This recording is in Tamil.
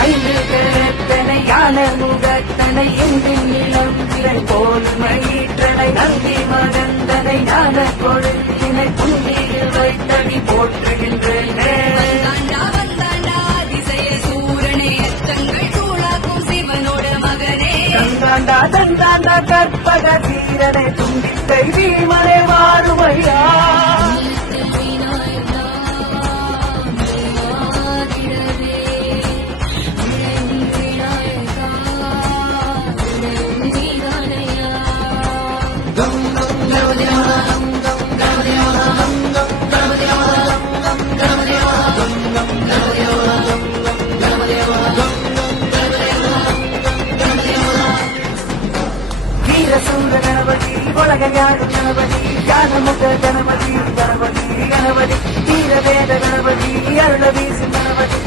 ஐந்து கிழத்தனை யான முகத்தனை எங்கும் இளம்பிரை போல் மயிற்றனை நந்தி மகந்தனை ஞான கொழுத்தினை புந்தியில் வைத்தடி போற்றுகின்றேனே. தந்தாண்டா தந்தாண்டா கற்பக தீரனை தும்பிக்கை வீமனை மாறுமையா. வீரசூர கணபதி உலகையாடு கணபதி ஞானமுக கணபதி கணபதி கணபதி வீரவேத கணபதி அருள வீசும் கணபதி